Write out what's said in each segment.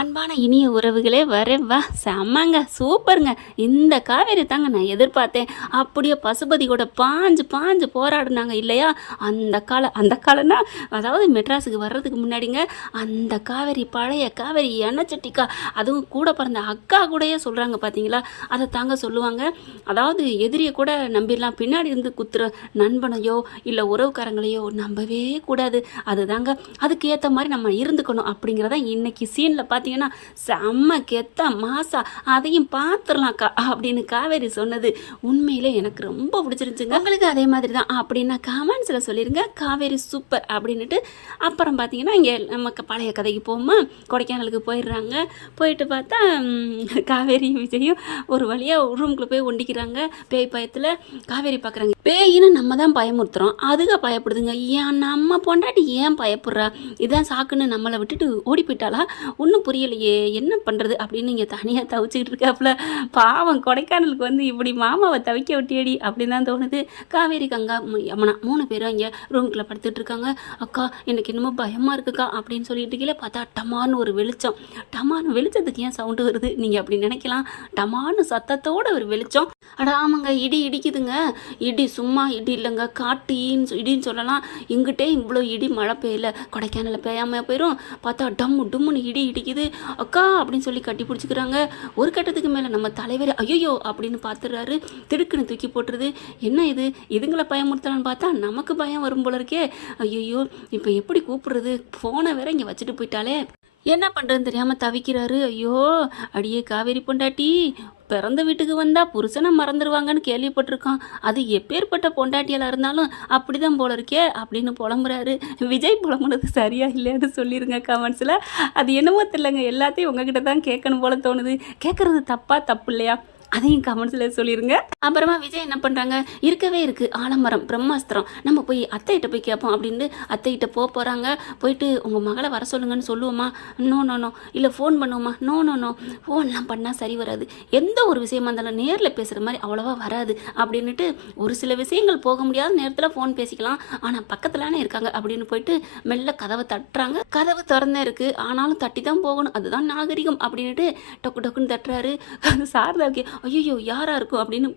அன்பான இனிய உறவுகளே வரவா செம்மங்க சூப்பருங்க. இந்த காவேரி தாங்க நான் எதிர்பார்த்தேன். அப்படியே பசுபதி கூட பாஞ்சு பாஞ்சு போராடினாங்க இல்லையா? அந்த காலம்னா அதாவது மெட்ராஸுக்கு வர்றதுக்கு முன்னாடிங்க. அந்த காவேரி பழைய காவேரி எண்ணச்சட்டிக்கா, அதுவும் கூட பிறந்த அக்கா கூடயே சொல்கிறாங்க பார்த்தீங்களா? அதை தாங்க சொல்லுவாங்க. அதாவது எதிரியை கூட நம்பிடலாம், பின்னாடி இருந்து குத்துற நண்பனையோ இல்லை உறவுக்காரங்களையோ நம்பவே கூடாது. அதுதாங்க அதுக்கு ஏற்ற மாதிரி நம்ம இருந்துக்கணும் அப்படிங்கிறத இன்னைக்கு சீனில் பார்த்தீங்கன்னா செம்ம கெத்த மாசா அதையும் பார்த்துடலாம்க்கா அப்படின்னு காவேரி சொன்னது உண்மையிலே எனக்கு ரொம்ப பிடிச்சிருந்துச்சுங்க. உங்களுக்கு அதே மாதிரி தான் அப்படின்னா கமெண்ட்ஸில் சொல்லிடுங்க. காவேரி சூப்பர் அப்படின்ட்டு. அப்புறம் பார்த்தீங்கன்னா இங்கே நமக்கு பழைய கதைக்கு போகுமா, கொடைக்கானலுக்கு போயிடுறாங்க. போயிட்டு பார்த்தா காவேரி விஜயும் ஒரு வழியாக ரூம்குள்ளே போய் ஒண்டிக்கிறாங்க. பேய் பயத்தில் காவேரி பார்க்குறாங்க. பேயின்னு நம்ம தான் பயமுறுத்துறோம், அதுக பயப்படுதுங்க. ஏன் நம்ம பொண்டாட்டி ஏன் பயப்படுறா? இதான் சாக்குன்னு நம்மளை விட்டுட்டு ஓடி போயிட்டாளா? ஒன்றும் புரியலையே, என்ன பண்ணுறது அப்படின்னு இங்கே தனியாக தவிச்சிக்கிட்டு இருக்காப்புல. பாவம் கொடைக்கானலுக்கு வந்து இப்படி மாமாவை தவிக்க விட்டியடி அப்படின்னு தான் தோணுது. காவேரி கங்கா யமுனா 3 பேரும் இங்கே ரூம்குள்ளே படுத்துட்டு இருக்காங்க. அக்கா எனக்கு என்னமோ பயமாக இருக்குக்கா அப்படின்னு சொல்லிட்டு கீழே பார்த்தா டமான்னு ஒரு வெளிச்சம். டமான்னு வெளிச்சத்துக்கு ஏன் சவுண்டு வருது நீங்கள் அப்படி நினைக்கலாம். டமான்னு சத்தத்தோட ஒரு வெளிச்சம். அட ஆமாங்க, இடி இடிக்குதுங்க. இடி சும்மா இடி இல்லைங்க, காட்டின்னு இடின்னு சொல்லலாம். எங்கிட்டே இவ்வளோ இடி மழை பெய்யல, கொடைக்கானலில் பெய்யாமல் போயிடும். பார்த்தா டம்மு டும்முன்னு இடி இடிக்குது அக்கா அப்படின்னு சொல்லி கட்டி பிடிச்சிக்கிறாங்க. ஒரு கட்டத்துக்கு மேலே நம்ம தலைவர் ஐயோ அப்படின்னு பார்த்துடுறாரு. திடுக்குன்னு தூக்கி போட்டுருது. என்ன இது, இதுங்களை பயமுறுத்தலான்னு பார்த்தா நமக்கு பயம் வரும் போல இருக்கே. ஐயோ இப்போ எப்படி கூப்பிடுறது, ஃபோனை வேற இங்கே வச்சுட்டு போயிட்டாலே, என்ன பண்ணுறதுன்னு தெரியாமல் தவிக்கிறாரு. ஐயோ அடியே காவேரி பொண்டாட்டி, பிறந்த வீட்டுக்கு வந்தால் புருஷனை மறந்துடுவாங்கன்னு கேள்விப்பட்டிருக்கான். அது எப்பேற்பட்ட பொண்டாட்டியலாக இருந்தாலும் அப்படிதான் போல இருக்கே அப்படின்னு புலம்புறாரு. விஜய் புலம்புனது சரியா இல்லையான்னு சொல்லிடுங்க கமெண்ட்ஸில். அது என்னமோ தெரியலங்க, எல்லாத்தையும் உங்ககிட்ட தான் கேட்கணும் போல தோணுது. கேட்குறது தப்பு இல்லையா? அதையும் கமெண்ட்ஸில் சொல்லிடுங்க. அப்புறமா விஜய் என்ன பண்ணுறாங்க, இருக்கவே இருக்குது ஆலமரம் பிரம்மாஸ்திரம், நம்ம போய் அத்தைகிட்ட போய் கேட்போம் அப்படின்ட்டு அத்தைகிட்ட போகிறாங்க. போயிட்டு உங்கள் மகளை வர சொல்லுங்கன்னு சொல்லுவோமா? No no no. இல்லை ஃபோன் பண்ணுவோமா? No no no. ஃபோன்லாம் பண்ணால் சரி வராது, எந்த ஒரு விஷயமா இருந்தாலும் நேரில் பேசுகிற மாதிரி அவ்வளோவா வராது அப்படின்ட்டு ஒரு சில விஷயங்கள் போக முடியாத நேரத்தில் ஃபோன் பேசிக்கலாம், ஆனால் பக்கத்துலானே இருக்காங்க அப்படின்னு போயிட்டு மெல்ல கதவை தட்டுறாங்க. கதவு திறந்தே இருக்குது, ஆனாலும் தட்டி தான் போகணும், அதுதான் நாகரிகம் அப்படின்ட்டு டொக்கு டொக்குன்னு தட்டுறாரு. சாரதாவுக்கு ஐயோ யாரா இருக்கும் அப்படின்னு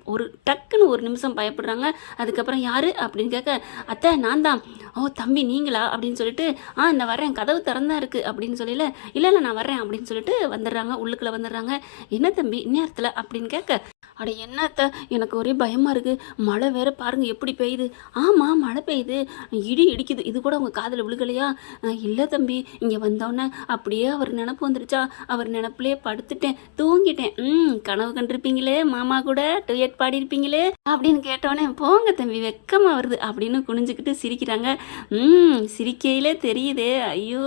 டக்குன்னு ஒரு நிமிஷம் பயப்படுறாங்க. அதுக்கப்புறம் யாரு அப்படின்னு கேட்க, அத்தை நான் தான். ஓ தம்பி நீங்களா அப்படின்னு சொல்லிட்டு, இந்த வரேன், கதவு திறந்தா இருக்கு அப்படின்னு சொல்லல, இல்லை நான் வரேன் அப்படின்னு சொல்லிட்டு வந்துடுறாங்க. உள்ளுக்குள்ள வந்துடுறாங்க. என்ன தம்பி இந்நேரத்தில் அப்படின்னு கேட்க, அட என்னத்த எனக்கு ஒரே பயமாக இருக்குது, மழை வேற பாருங்க எப்படி பெய்யுது. ஆமாம் மழை பெய்யுது, இடி இடிக்குது, இது கூட உங்கள் காதில் விழுகலையா? இல்லை தம்பி, இங்கே வந்தோடனே அப்படியே அவர் நினப்பு வந்துருச்சா, அவர் நினப்புலேயே படுத்துட்டேன், தூங்கிட்டேன். கனவு கண்டிருப்பீங்களே, மாமா கூட டூயட் பாடியிருப்பீங்களே அப்படின்னு கேட்டோடனே, போங்க தம்பி வெக்கமாக வருது அப்படின்னு குனிஞ்சுக்கிட்டு சிரிக்கிறாங்க. சிரிக்கையிலே தெரியுதே, ஐயோ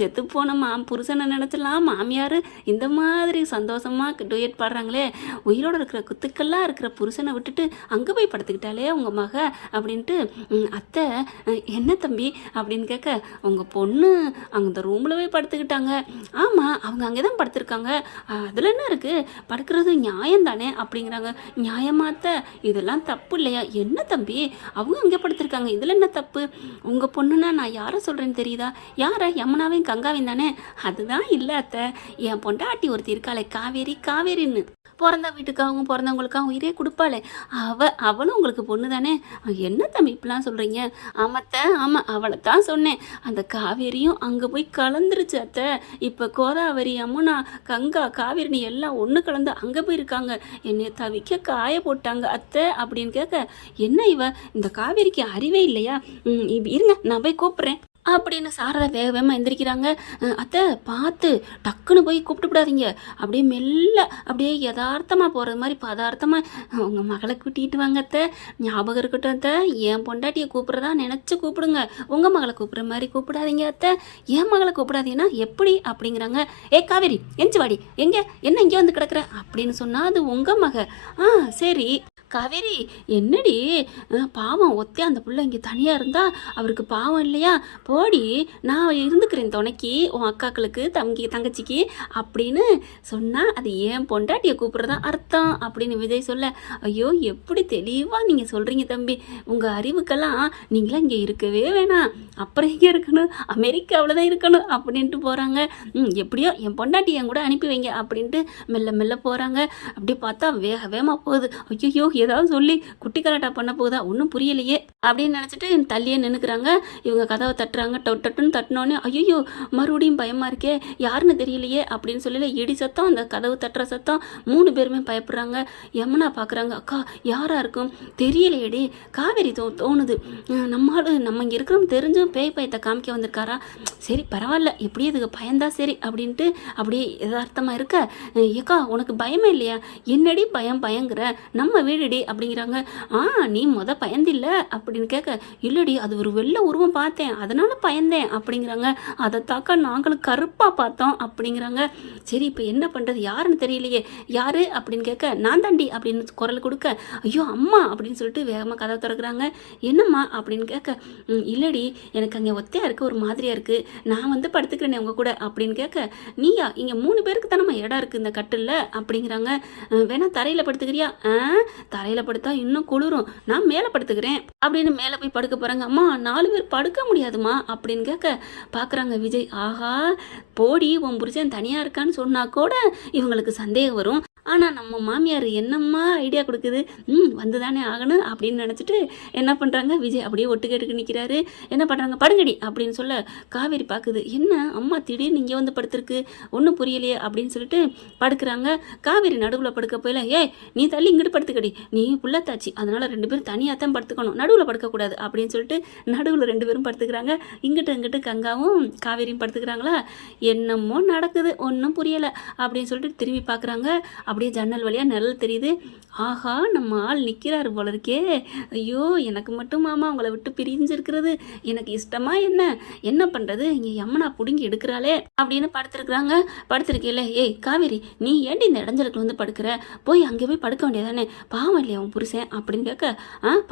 செத்து போன புருஷனை நினச்சலாம் மாமியார் இந்த மாதிரி சந்தோஷமாக டூயட் பாடுறாங்களே, உயிரோட இருக்கிற குத்துக்கெல்லாம் இருக்கிற புருஷனை விட்டுட்டு அங்கே போய் படுத்துக்கிட்டாலே உங்கள் மக அப்படின்ட்டு. அத்தை என்ன தம்பி அப்படின்னு கேட்க, உங்கள் பொண்ணு அங்கே இந்த ரூமில் போய் படுத்துக்கிட்டாங்க. ஆமாம் அவங்க அங்கே தான் படுத்துருக்காங்க, அதில் என்ன இருக்குது, படுக்கிறது நியாயம் தானே அப்படிங்கிறாங்க. நியாயமாத்த இதெல்லாம் தப்பு இல்லையா? என்ன தம்பி அவங்க அங்கே படுத்துருக்காங்க, இதில் என்ன தப்பு? உங்கள் பொண்ணுன்னா நான் யாரை சொல்கிறேன்னு தெரியுதா? யாரை? யமுனாவையும் கங்காவையும் தானே? அதுதான் இல்லை அத்தை, என் பொண்டாட்டி ஒருத்தி இருக்காளே காவேரின்னு, பிறந்த வீட்டுக்காகவும் பிறந்தவங்களுக்காகவும் உயிரே கொடுப்பாளே, அவளும் உங்களுக்கு பொண்ணு தானே? என்ன தம்பி இப்படிலாம் சொல்கிறீங்க? ஆமாம் அவளை தான் சொன்னேன். அந்த காவேரியும் அங்கே போய் கலந்துருச்சு அத்தை. இப்போ கோதாவரி யமுனா கங்கா காவேரி எல்லாம் ஒன்று கலந்து அங்கே போயிருக்காங்க, என்னை தவிக்க காய போட்டாங்க அத்தை அப்படின்னு கேட்க, என்ன இவ இந்த காவேரிக்கு அறிவே இல்லையா? இருங்க நான் போய் கூப்பிட்றேன் அப்படின்னு சாரதா வேகமாக எந்திரிக்கிறாங்க. அத்தை பார்த்து டக்குன்னு போய் கூப்பிட்டுவிடாதீங்க, அப்படியே மெல்ல அப்படியே யதார்த்தமாக போகிறது மாதிரி பதார்த்தமாக உங்கள் மகளை கூட்டிகிட்டு வாங்க அத்தை. ஞாபகம் இருக்கட்டும் அத்தை, என் பொண்டாட்டியை கூப்பிட்றதா நினச்சி கூப்பிடுங்க, உங்கள் மகளை கூப்பிட்ற மாதிரி கூப்பிடாதீங்க அத்தை. என் மகளை கூப்பிடாதீங்கன்னா எப்படி அப்படிங்கிறாங்க. காவேரி எஞ்சி வாடி, எங்கே என்ன இங்கே வந்து கிடக்குற அப்படின்னு சொன்னால் அது உங்கள் மக. சரி காவேரி என்னடி பாவம் ஒத்தே அந்த புள்ள இங்கே தனியாக இருந்தா அவருக்கு பாவம் இல்லையா? போடி நான் இருந்துக்கிறேன் துணைக்கி உன் அக்காக்களுக்கு தங்கச்சிக்கு அப்படின்னு சொன்னால் அது ஏன் பொண்டாட்டியை கூப்பிட்றதா அர்த்தம் அப்படின்னு விஜய் சொல்ல, ஐயோ எப்படி தெளிவாக நீங்கள் சொல்கிறீங்க தம்பி, உங்கள் அறிவுக்கெல்லாம் நீங்களாம் இங்கே இருக்கவே வேணாம், அப்புறம் இங்கே இருக்கணும், அமெரிக்காவில் தான் இருக்கணும் அப்படின்ட்டு போகிறாங்க. எப்படியோ என் பொண்டாட்டி என் கூட அனுப்பி வைங்க அப்படின்ட்டு மெல்ல மெல்ல போகிறாங்க. அப்படியே பார்த்தா வேகமாக போகுது. ஐயோ ஏதாவது சொல்லி குட்டி கலாட்டா பண்ண போகுதா ஒன்றும் புரியலையே அப்படின்னு நினச்சிட்டு தள்ளியே நின்றுக்கிறாங்க. இவங்க கதவை தட்டுறாங்க. டட்டுன்னு தட்டினோடனே ஐயோ மறுபடியும் பயமாக இருக்கே, யாருன்னு தெரியலையே அப்படின்னு சொல்லல இடி சத்தம், அந்த கதவு தட்டுற சத்தம், 3 பேருமே பயப்படுறாங்க. யமுனா பார்க்குறாங்க, அக்கா யாராக இருக்கும் தெரியலையேடி, காவேரி தோணுது, நம்ம இங்கே இருக்கிறோம் தெரிஞ்சும் பேய் பயத்தை காமிக்க வந்திருக்காரா, சரி பரவாயில்ல எப்படியே இதுக்கு பயந்தா சரி அப்படின்ட்டு அப்படியே யதார்த்தமாக இருக்க, ஏக்கா உனக்கு பயமே இல்லையா, என்னடி பயங்கிற, நம்ம வீடுடி அப்படிங்கிறாங்க. நீ பயந்தில்ல அப்படின்னு கேட்க, இல்லடி அது ஒரு வெள்ளை உருவம் பார்த்தேன் அதனால பயந்தேன் அப்படிங்கிறாங்க. அதை தாக்கா நாங்களும் கருப்பாக பார்த்தோம் அப்படிங்கிறாங்க. சரி இப்போ என்ன பண்ணுறது யாருன்னு தெரியலையே, யாரு அப்படின்னு கேட்க, நான் தாண்டி அப்படின்னு குரல் கொடுக்க, ஐயோ அம்மா அப்படின்னு சொல்லிட்டு வேகமாக கதவை திறக்கிறாங்க. என்னம்மா அப்படின்னு கேட்க, இல்லடி எனக்கு அங்கே ஒத்தையாக இருக்குது ஒரு மாதிரியாக இருக்குது, நான் வந்து படுத்துக்கிறேனே உங்கள் கூட அப்படின்னு கேட்க, நீயா இங்கே 3 பேருக்கு தானம்மா இடம் இருக்குது இந்த கட்டில் அப்படிங்கிறாங்க. வேணா தரையில் படுத்துக்கிறியா, தரையில் படுத்தா இன்னும் குளிரும், நான் மேலே படுத்துக்கிறேன் அப்படின்னு மேலே போய் படுக்க போகிறாங்க. அம்மா 4 பேர் படுக்க முடியாதுமா அப்படின்னு கேட்க பார்க்குறாங்க விஜய். ஆஹா போடி உன் புருஷன் தனியாக இருக்கான்னு சொன்னால் கூட இவங்களுக்கு சந்தேகம் வரும், ஆனால் நம்ம மாமியார் என்னம்மா ஐடியா கொடுக்குது, வந்து தானே ஆகணும் அப்படின்னு நினச்சிட்டு என்ன பண்ணுறாங்க, விஜய் அப்படியே ஒட்டு கேட்டுக்கு நிற்கிறாரு. என்ன பண்ணுறாங்க, படுங்கடி அப்படின்னு சொல்ல காவேரி பார்க்குது, என்ன அம்மா திடீர்னு இங்கே வந்து படுத்துருக்கு ஒன்றும் புரியலையே அப்படின்னு சொல்லிட்டு படுக்கிறாங்க. காவேரி நடுவில் படுக்க போயில, நீ தள்ளி இங்கிட்டு படுத்துக்கடி, நீ புள்ளத்தாச்சு அதனால் 2 பேரும் தனியாக தான் படுத்துக்கணும், நடுவில் படுக்கக்கூடாது அப்படின்னு சொல்லிட்டு நடுவில் 2 பேரும் படுத்துக்கிறாங்க. இங்கிட்டு கங்காவும் காவேரியும் படுத்துக்கிறாங்களா, என்னமோ நடக்குது ஒன்றும் புரியலை அப்படின்னு சொல்லிட்டு திரும்பி பார்க்குறாங்க. அப்படியே ஜன்னல் வழியாக நிழல் தெரியுது. ஆஹா நம்ம ஆள் நிற்கிறாரு போல இருக்கே, ஐயோ எனக்கு மட்டும் மாமா அவங்கள விட்டு பிரிஞ்சிருக்கிறது எனக்கு இஷ்டமா என்ன பண்ணுறது, இங்கே யமுனா பிடுங்கி எடுக்கிறாளே அப்படின்னு படுத்துருக்குறாங்க. படுத்துருக்கேல, காவேரி நீ ஏண்டி இந்த இடைஞ்சலுக்கு வந்து படுக்கிற, போய் அங்கே போய் படுக்க வேண்டியதானே, பாவம் இல்லையா உன் புருஷன் அப்படின்னு கேட்க,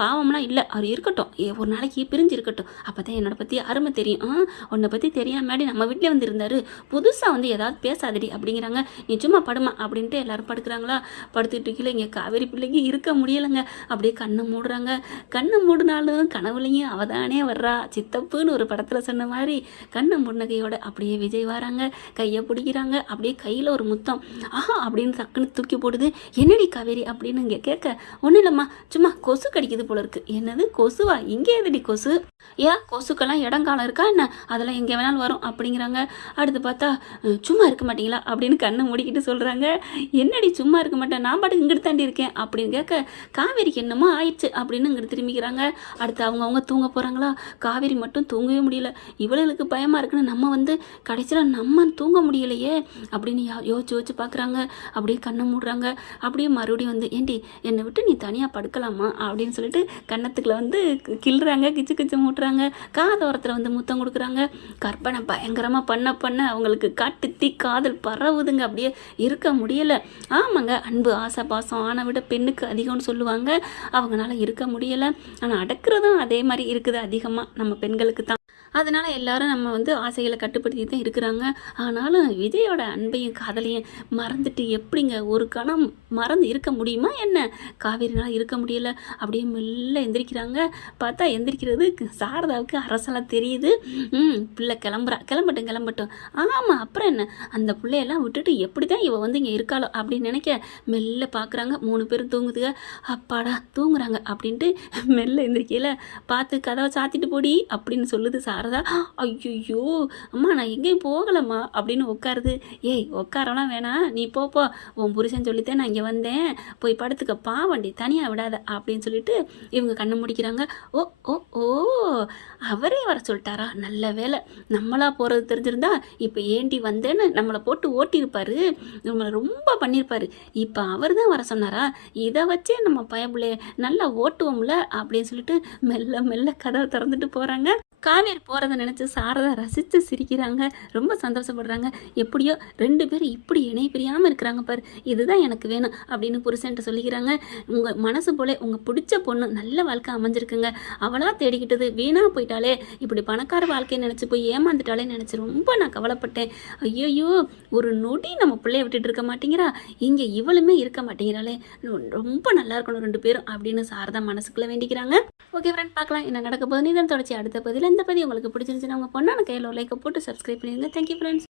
பாவம்லாம் இல்லை அவர் இருக்கட்டும், ஒரு நாளைக்கு பிரிஞ்சு இருக்கட்டும், அப்போ தான் என்னோட பற்றி அருமை தெரியும், உன்னை பற்றி தெரியாம முன்னாடி நம்ம வீட்டில் வந்து இருந்தார், புதுசாக வந்து ஏதாவது பேசாதடி அப்படிங்கிறாங்க. நீ சும்மா படுமா அப்படின்ட்டு எல்லாரும் படுக்கிறாங்களா. படுத்துட்டு கீழே இங்கே காவேரி பிள்ளைங்க இருக்க முடியலைங்க. அப்படியே கண்ணை மூடுறாங்க. கண்ணை மூடினாலும் கனவுலையும் அவதானே வர்றா, சித்தப்புன்னு ஒரு படத்தில் சொன்ன மாதிரி கண்ணை மூடினகையோட அப்படியே விஜய் வராங்க. கையை பிடிக்கிறாங்க. அப்படியே கையில் ஒரு முத்தம், ஆஹா அப்படின்னு டக்குன்னு தூக்கி போடுது. என்னடி காவேரி அப்படின்னு இங்கே கேட்க, ஒன்றும் இல்லைம்மா சும்மா கொசு கடிக்குது போல இருக்கு. என்னது கொசுவா, இங்கே எதுடி கொசு, கொசுக்கெல்லாம் இடங்காலம் இருக்கா என்ன, அதெல்லாம் எங்கே வேணாலும் வரும் அப்படிங்கிறாங்க. அடுத்து பார்த்தா சும்மா இருக்க மாட்டீங்களா அப்படின்னு கண்ணை மூடிக்கிட்டு சொல்கிறாங்க. என்னடி சும்மா இருக்க மாட்டேன், நான் பாட்டுக்கு இங்கிட்டு தாண்டி இருக்கேன் அப்படின்னு கேட்க, காவேரிக்கு என்னமோ ஆயிடுச்சு அப்படின்னு இங்கிட்டு திரும்பிக்கிறாங்க. அடுத்து அவங்க தூங்க போகிறாங்களா. காவேரி மட்டும் தூங்கவே முடியல. இவளுக்கு பயமாக இருக்குன்னு நம்ம வந்து கடைசியில் நம்ம தூங்க முடியலையே அப்படின்னு யோசிச்சு பார்க்குறாங்க. அப்படியே கண்ணை மூடுறாங்க. அப்படியே மறுபடியும் வந்து, ஏண்டி என்னை விட்டு நீ தனியாக படுக்கலாமா அப்படின்னு சொல்லிட்டு கன்னத்துக்குள்ள வந்து கிள்றாங்க, கிச்சு மூட்டுறாங்க. காதோரத்தில் வந்து முத்தம் கொடுக்குறாங்க. கற்பனை பயங்கரமாக பண்ண அவங்களுக்கு காட்டு காதல் பரவுதுங்க. அப்படியே இருக்க முடியலை. ஆமாங்க, அன்பு ஆசை பாசம் ஆணை விட பெண்ணுக்கு அதிகம்னு சொல்லுவாங்க. அவங்களால இருக்க முடியலை. ஆனால் அடக்கிறதும் அதே மாதிரி இருக்குது அதிகமாக நம்ம பெண்களுக்கு தான். அதனால் எல்லாரும் நம்ம வந்து ஆசைகளை கட்டுப்படுத்தி தான் இருக்கிறாங்க. ஆனாலும் விஜயோட அன்பையும் காதலையும் மறந்துட்டு எப்படிங்க ஒரு கணம் மறந்து இருக்க முடியுமா என்ன, காவேரினால் இருக்க முடியலை. அப்படியே மெல்ல எந்திரிக்கிறாங்க. பார்த்தா எந்திரிக்கிறது சாரதாவுக்கு அரசலாக தெரியுது. பிள்ளை கிளம்பட்டும். ஆமாம் அப்புறம் என்ன, அந்த பிள்ளையெல்லாம் விட்டுட்டு எப்படி தான் இவள் வந்து இங்கே இருக்காளோ அப்படின்னு நினைக்க மெல்ல பார்க்குறாங்க. 3 பேரும் தூங்குதுங்க. அப்பாடா தூங்குறாங்க அப்படின்ட்டு மெல்ல எந்திரிக்கையில் பார்த்து கதவை சாத்திட்டு போடி அப்படின்னு சொல்லுது சாரதா. ஐயோ அம்மா நான் எங்கேயும் போகலம்மா அப்படின்னு உட்காருது. உட்காரலாம் வேணாம், நீ போ உன் புருஷன் சொல்லித்தேன் நான் இங்கே வந்தேன், போய் படுத்துக்க, பாவண்டி தனியாக விடாத அப்படின்னு சொல்லிட்டு இவங்க கண்ணை முடிக்கிறாங்க. ஓ ஓ ஓ அவரே வர சொல்லிட்டாரா, நல்ல வேலை, நம்மளா போகிறது தெரிஞ்சிருந்தா இப்போ ஏண்டி வந்தேன்னு நம்மளை போட்டு ஓட்டியிருப்பாரு, நம்மளை ரொம்ப பண்ணியிருப்பாரு. இப்போ அவர் தான் வர சொன்னாரா, இதை வச்சே நம்ம பயப்புள்ளைய நல்லா ஓட்டுவோம்ல அப்படின்னு சொல்லிட்டு மெல்ல கதவை திறந்துட்டு போகிறாங்க. காவேரி போகிறத நினச்சி சாரதா ரசித்து சிரிக்கிறாங்க. ரொம்ப சந்தோஷப்படுறாங்க. எப்படியோ 2 பேரும் இப்படி இணை பிரியாமல் இருக்கிறாங்க பாரு, இதுதான் எனக்கு வேணும் அப்படின்னு புருஷன்ட்ட சொல்லிக்கிறாங்க. உங்கள் மனசு போல உங்கள் பிடிச்ச பொண்ணு நல்ல வாழ்க்கை அமைஞ்சிருக்குங்க. அவளாக தேடிக்கிட்டது வீணாக போயிட்டாலே, இப்படி பணக்கார வாழ்க்கையை நினச்சி போய் ஏமாந்துட்டாலே நினச்சி ரொம்ப நான் கவலைப்பட்டேன். ஐயோ, ஒரு நொடி நம்ம பிள்ளைய விட்டுட்டு இருக்க மாட்டேங்கிறா, இங்கே இவளுமே இருக்க மாட்டேங்கிறாளே, ரொம்ப நல்லா இருக்கணும் 2 பேரும் அப்படின்னு சாரதா மனசுக்குள்ளே வேண்டிக்கிறாங்க. ஓகே ஃப்ரெண்ட், பார்க்கலாம் என்ன நடக்க போகுது. நீ தான் தொடர்ச்சி அடுத்த பதில். இந்த பதிவு உங்களுக்கு பிடிச்சிருந்துச்சுன்னா உங்கள் பொண்ணான கையில் ஒரு லைக்கை போட்டு சப்ஸ்கிரைப் பண்ணிடுங்க. Thank you friends.